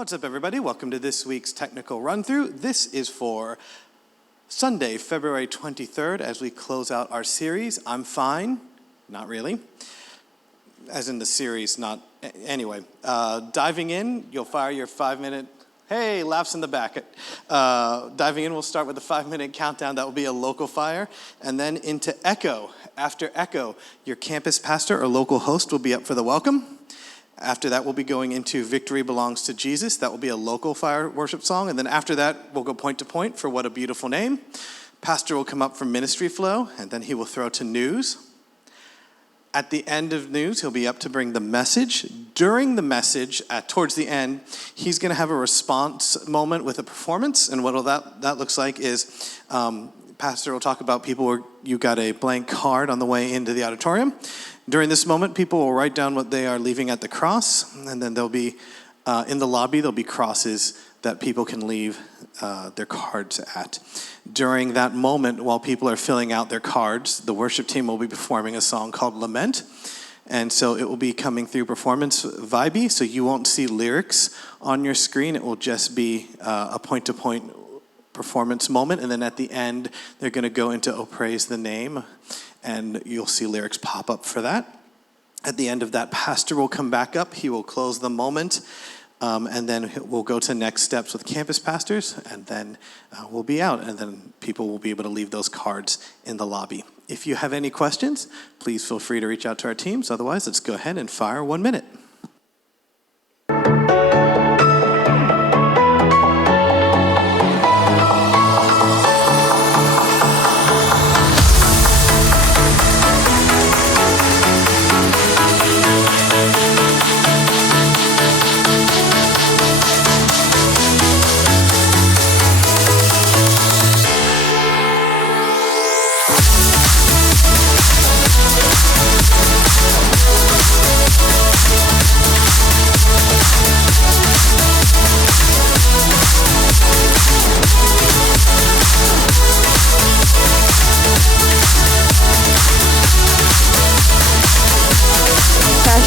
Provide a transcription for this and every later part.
What's up, everybody? Welcome to this week's Technical Run-Through. This is for Sunday, February 23rd, as we close out our series, I'm Fine. Not really. As in the series, not... Anyway, diving in, you'll fire your 5-minute... Hey, laughs in the back. Diving in, we'll start with a 5-minute countdown. That will be a local fire. And then into Echo. After Echo, your campus pastor or local host will be up for the welcome. After that, we'll be going into Victory Belongs to Jesus. That will be a local fire worship song. And then after that, we'll go point to point for What a Beautiful Name. Pastor will come up from Ministry Flow, and then he will throw to News. At the end of News, he'll be up to bring the message. During the message, towards the end, he's going to have a response moment with a performance. And what that looks like is Pastor will talk about people where you got a blank card on the way into the auditorium. During this moment, people will write down what they are leaving at the cross, and then there'll be, in the lobby, there'll be crosses that people can leave their cards at. During that moment, while people are filling out their cards, the worship team will be performing a song called Lament, and so it will be coming through performance vibey, so you won't see lyrics on your screen. It will just be a point-to-point performance moment, and then at the end, they're going to go into Oh Praise the Name, and you'll see lyrics pop up for that. At the end of that, Pastor will come back up. He will close the moment, and then we'll go to next steps with campus pastors, and then we'll be out, and then people will be able to leave those cards in the lobby. If you have any questions, please feel free to reach out to our teams. Otherwise, let's go ahead and fire 1 minute.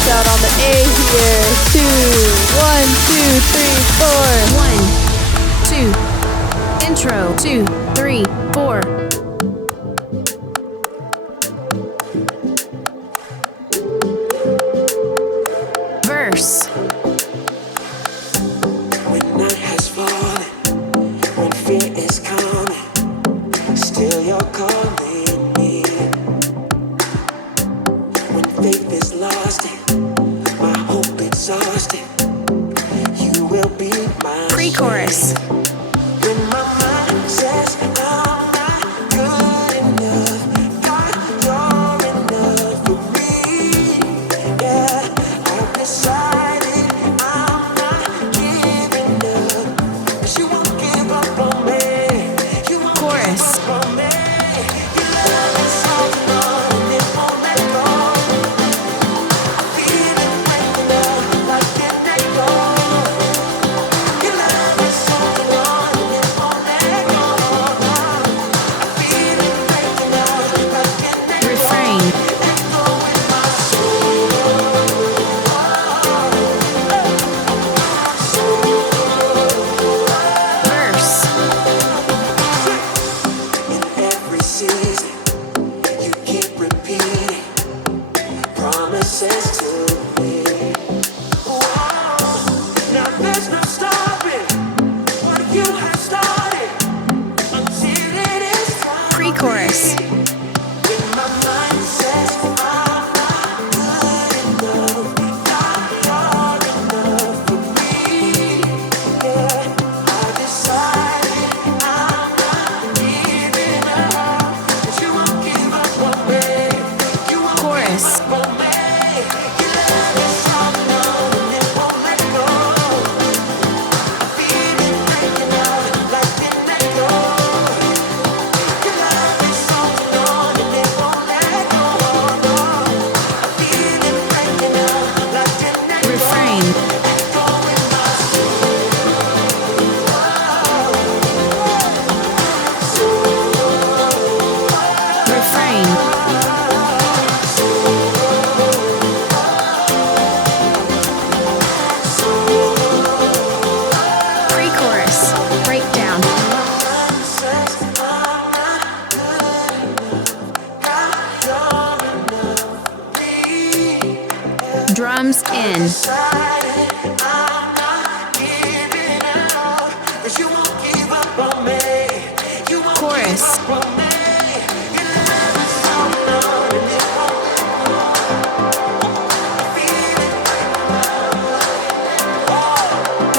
Out on the A here. 2, 1, 2, 3, 4. 1, 2. Intro. 2, 3, 4. Verse. When night has fallen, when fear is coming, still you're calling me. When faith is lost and my hope exhausted, you will be my Pre-chorus. when my mind says I'm not good enough, God, you're enough for me. Yeah, I've decided I'm not giving up, 'cause you won't give up on me. You won't Chorus. give up on me. Your love is so long, it won't let go. Feel it breaking up like an echo. Your love is so long.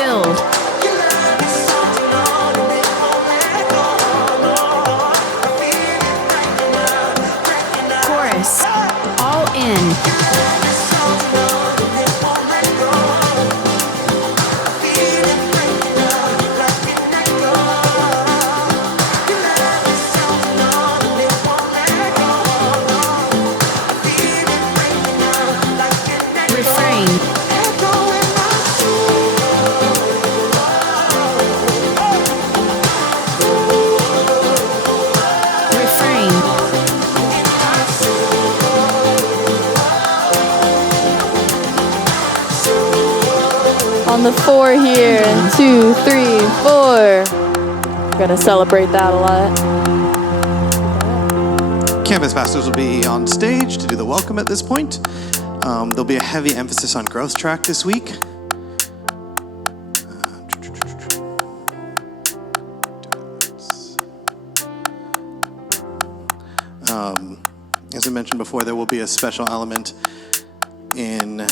Build. Chorus. All in. Refrain. Refrain. On the 4 here. 2, 3, 4. Gotta celebrate that a lot. Campus pastors will be on stage to do the welcome at this point. There'll be a heavy emphasis on growth track this week. As I mentioned before, there will be a special element in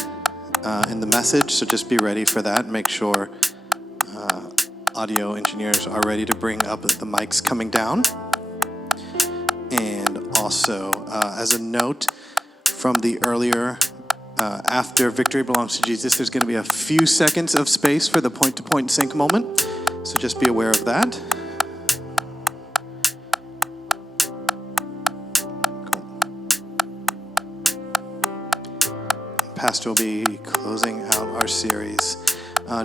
the message, so just be ready for that. Make sure audio engineers are ready to bring up the mics coming down. And also, as a note from the earlier, after Victory Belongs to Jesus, there's going to be a few seconds of space for the point-to-point sync moment, so just be aware of that. Pastor will be closing out our series.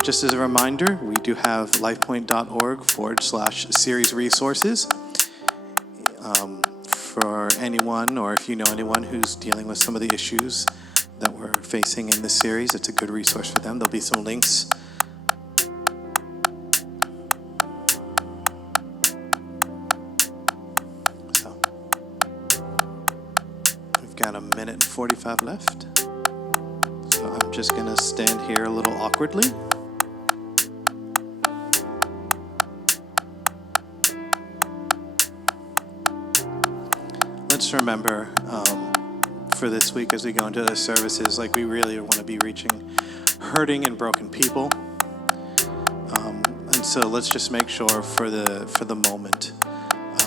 Just as a reminder, we do have lifepoint.org/series resources. For anyone, or if you know anyone who's dealing with some of the issues that we're facing in this series, it's a good resource for them. There'll be some links. So, we've got a minute and 45 left. So I'm just going to stand here a little awkwardly. Let's remember for this week as we go into the services, like we really want to be reaching hurting and broken people. And so let's just make sure for the moment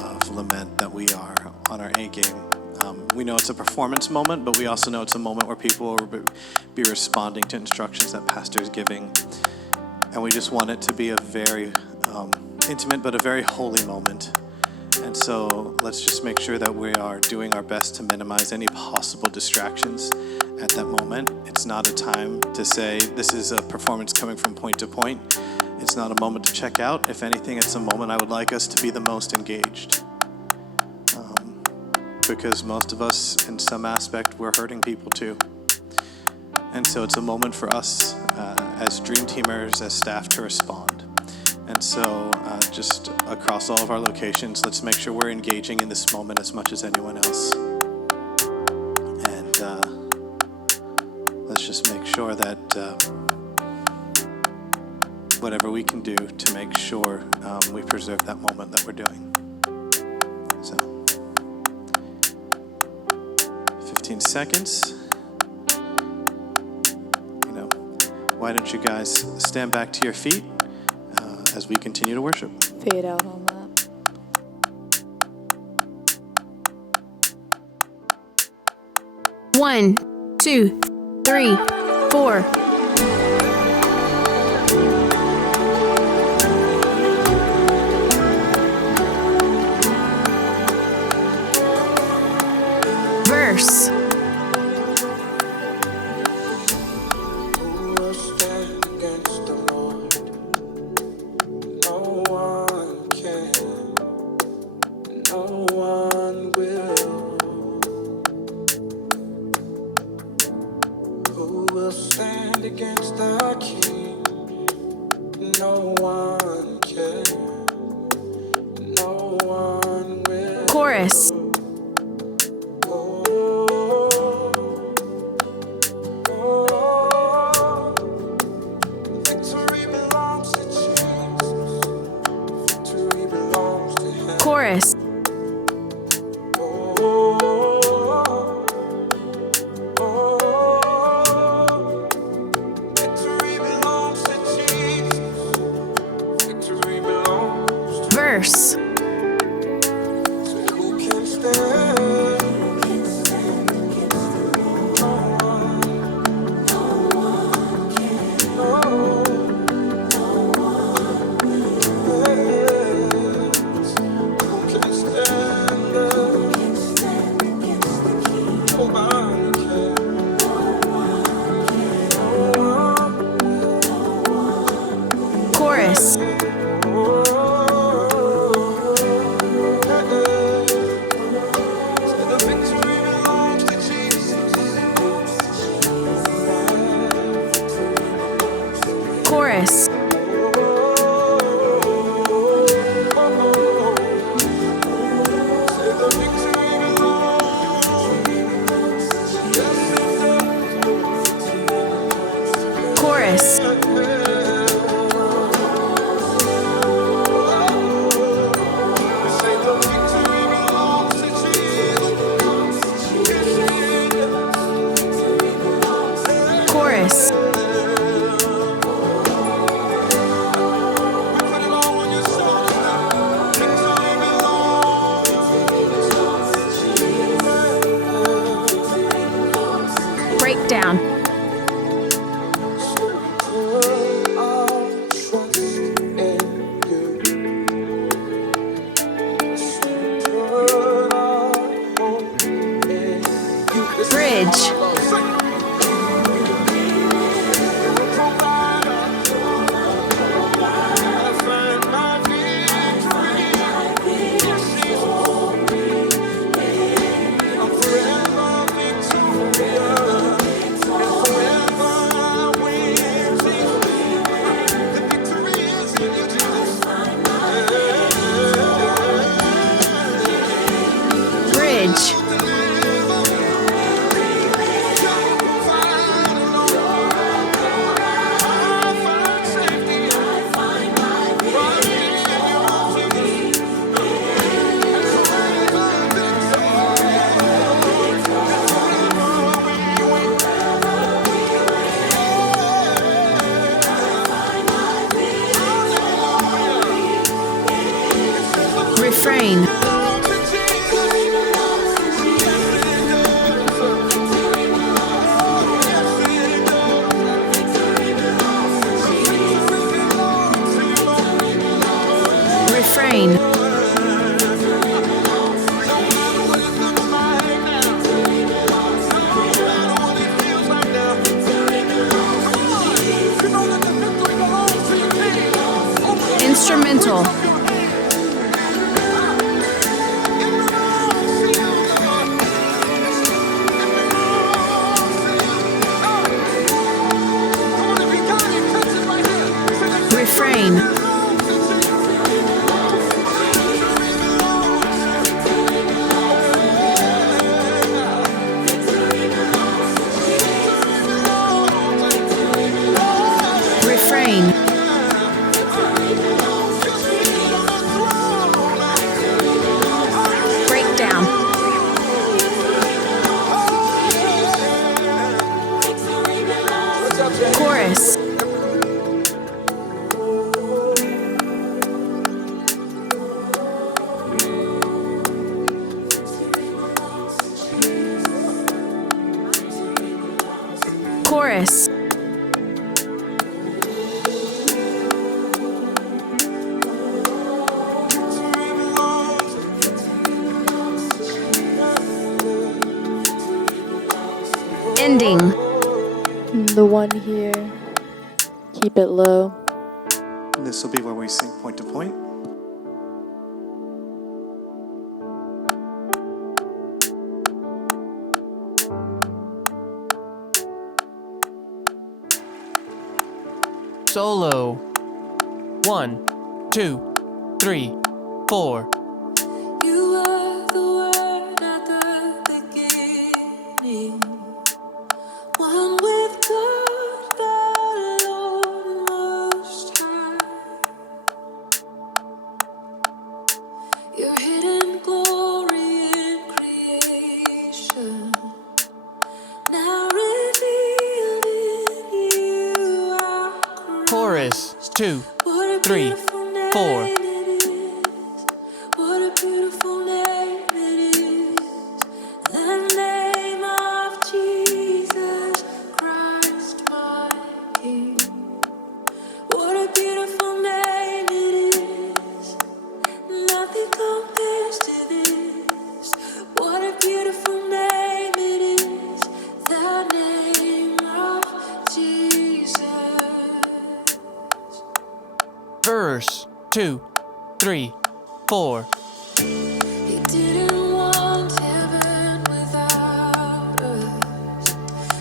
of lament that we are on our A game. We know it's a performance moment, but we also know it's a moment where people will be responding to instructions that pastor is giving. And we just want it to be a very intimate but a very holy moment. And so let's just make sure that we are doing our best to minimize any possible distractions at that moment. It's not a time to say this is a performance coming from point to point. It's not a moment to check out. If anything, it's a moment I would like us to be the most engaged. Because most of us, in some aspect, we're hurting people too. And so it's a moment for us as Dream Teamers, as staff, to respond. And so just across all of our locations, let's make sure we're engaging in this moment as much as anyone else. And let's just make sure that whatever we can do to make sure we preserve that moment that we're doing. So 15 seconds. Why don't you guys stand back to your feet as we continue to worship. Fade out on that. One, 2, 3, 4. Verse. Chorus. Chorus. verse, Who can stand? chorus, chorus, chorus, chorus, breakdown, bridge, bridge, refrain, refrain, instrumental, refrain, refrain, breakdown, chorus, chorus, ending, The one here. Keep it low. This will be where we sing point to point. Solo. 1, 2, 3, 4. You are the word at the beginning, one with God, the Lord Most High. Your hidden glory in creation, now revealed in you are Christ. Chorus. 2, What a 3, beautiful name 4. it is. Verse 2, 3, 4. He didn't want heaven without us.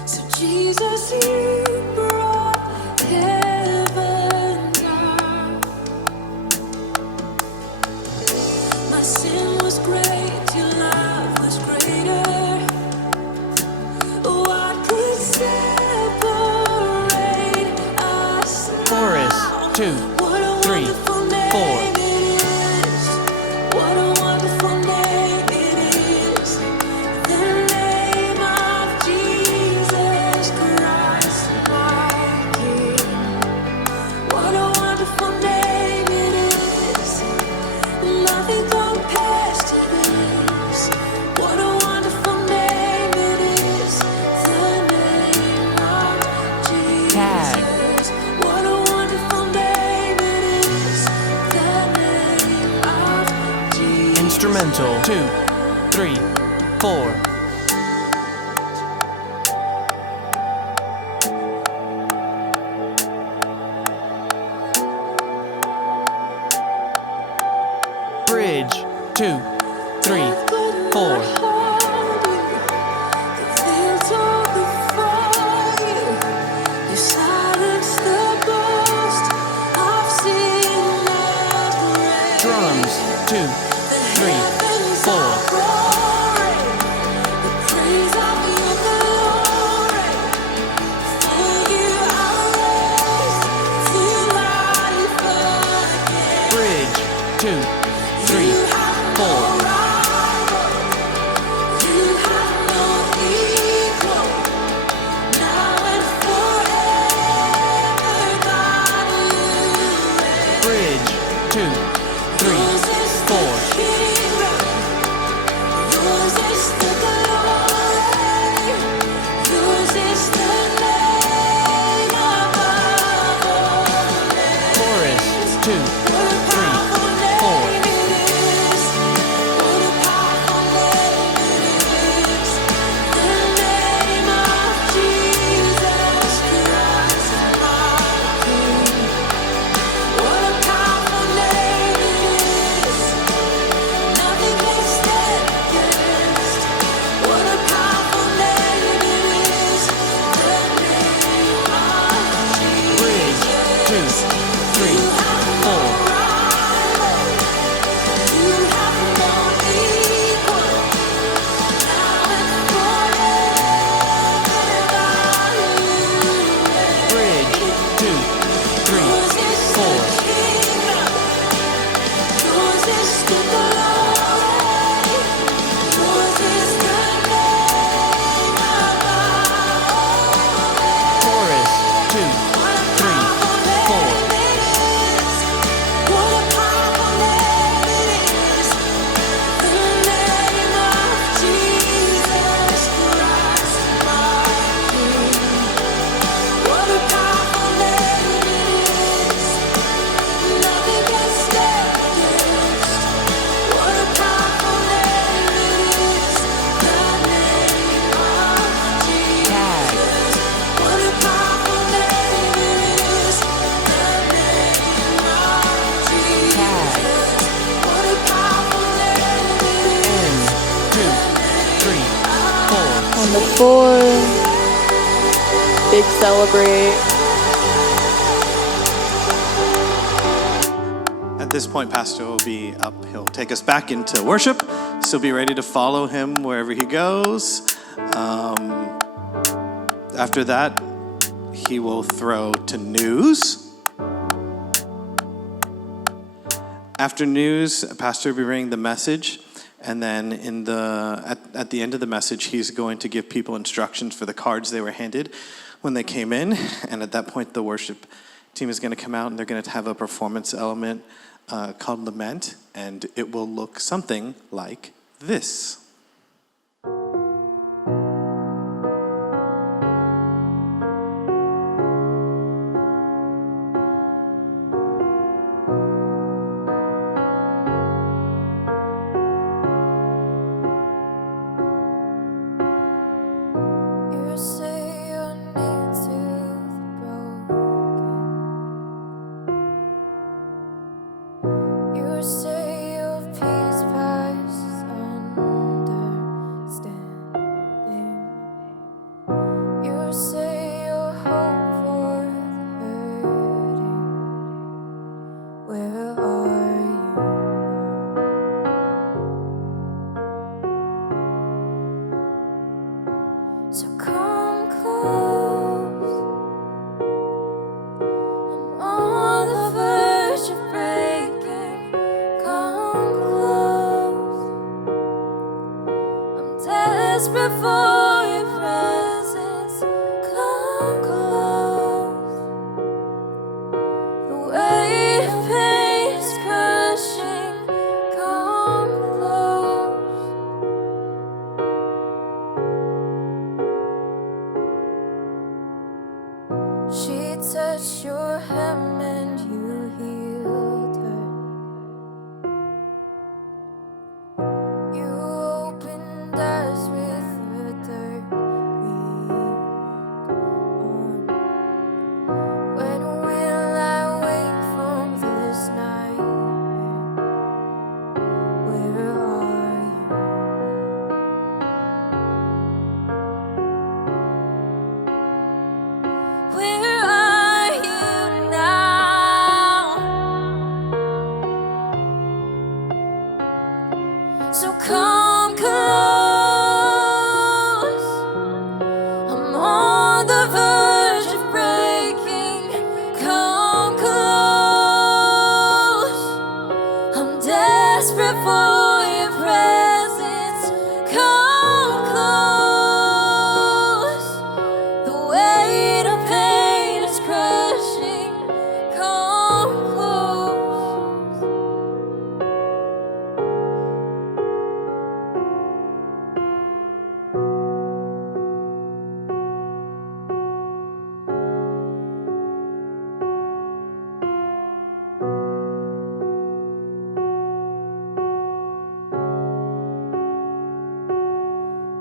So Jesus, you brought heaven down. My sin was great, your love was greater. What could separate us Chorus now? 2, What a 3, wonderful 4. name it is. What a wonderful name it is. The name of Jesus Christ, my King. What a wonderful name it is. Nothing compares to this. What a wonderful name it is. The name of Jesus. Tag. What a wonderful name it is. The name of Jesus. Instrumental 2, 3, 4. Bridge 2, 3, 4. Drums 2, 3, 4. Bridge 2, 3, 4. Bridge 2, 3, 4. Chorus 2, 3, 4. Bridge 2, 3, 4. Bridge 2, 3, 4. Chorus 2, 3, 4. Tag. Tag. N 2, 3, 4. On the 4, big celebrate. At this point, Pastor will be up. He'll take us back into worship. So be ready to follow him wherever he goes. After that, he will throw to news. After news, Pastor will be reading the message. And then at the end of the message, he's going to give people instructions for the cards they were handed when they came in. And at that point, the worship team is going to come out and they're going to have a performance element called Lament. And it will look something like this. You say you're near to the broken. desperate for your presence. Come close. The weight of pain is crushing. Come close.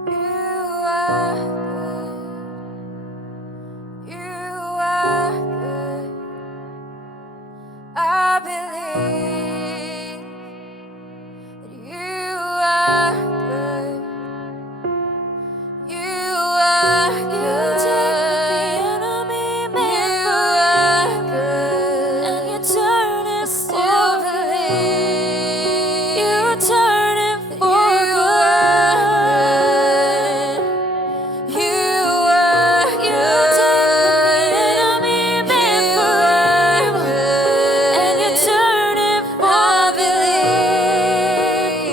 You are good. You are good. I believe that you are good. You are good. You take the enemy, you are good, and you turn it for believe. You turn it for good. You are good. You take the enemy, you are good, and you turn it for believe.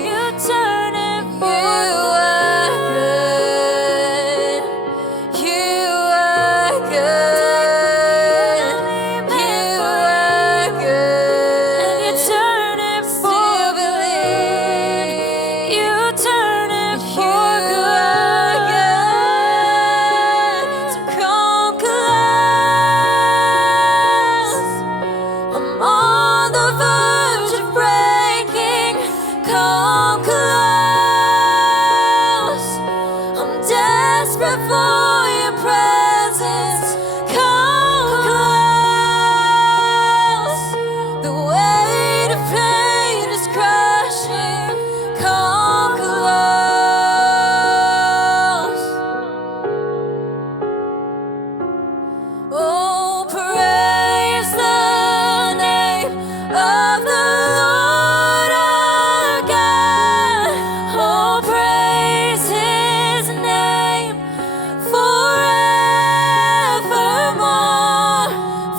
You turn it for good. You are good. You are good, and you turn it for believe. You turn it for good. So come close. I'm on the verge of breaking. Come close. I'm desperate for your presence. Come close. The weight of pain is crushing. Come close. Oh, praise the name of the Lord our God. Oh, praise His name forevermore.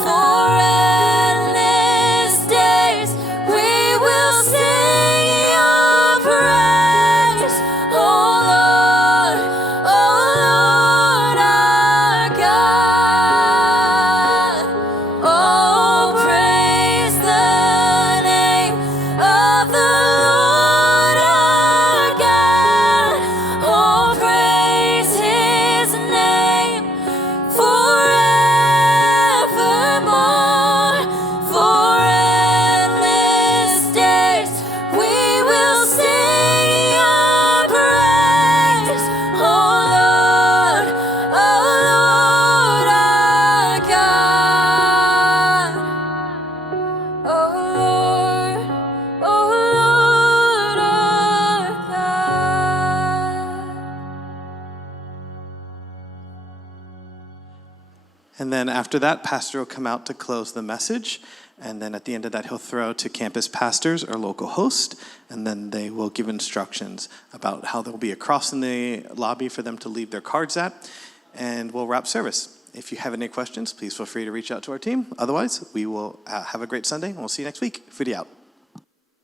For endless days we will sing your praise. Oh Lord our God. Oh, praise the name of the Lord our God. Oh, praise His name forevermore. For endless days we will sing your praise. Oh Lord our God. Oh Lord our God. And then after that, Pastor will come out to close the message. And then at the end of that, he'll throw to campus pastors or local host. And then they will give instructions about how they'll be across in the lobby for them to leave their cards at. And we'll wrap service. If you have any questions, please feel free to reach out to our team. Otherwise, we will have a great Sunday, and we'll see you next week. Foodie out.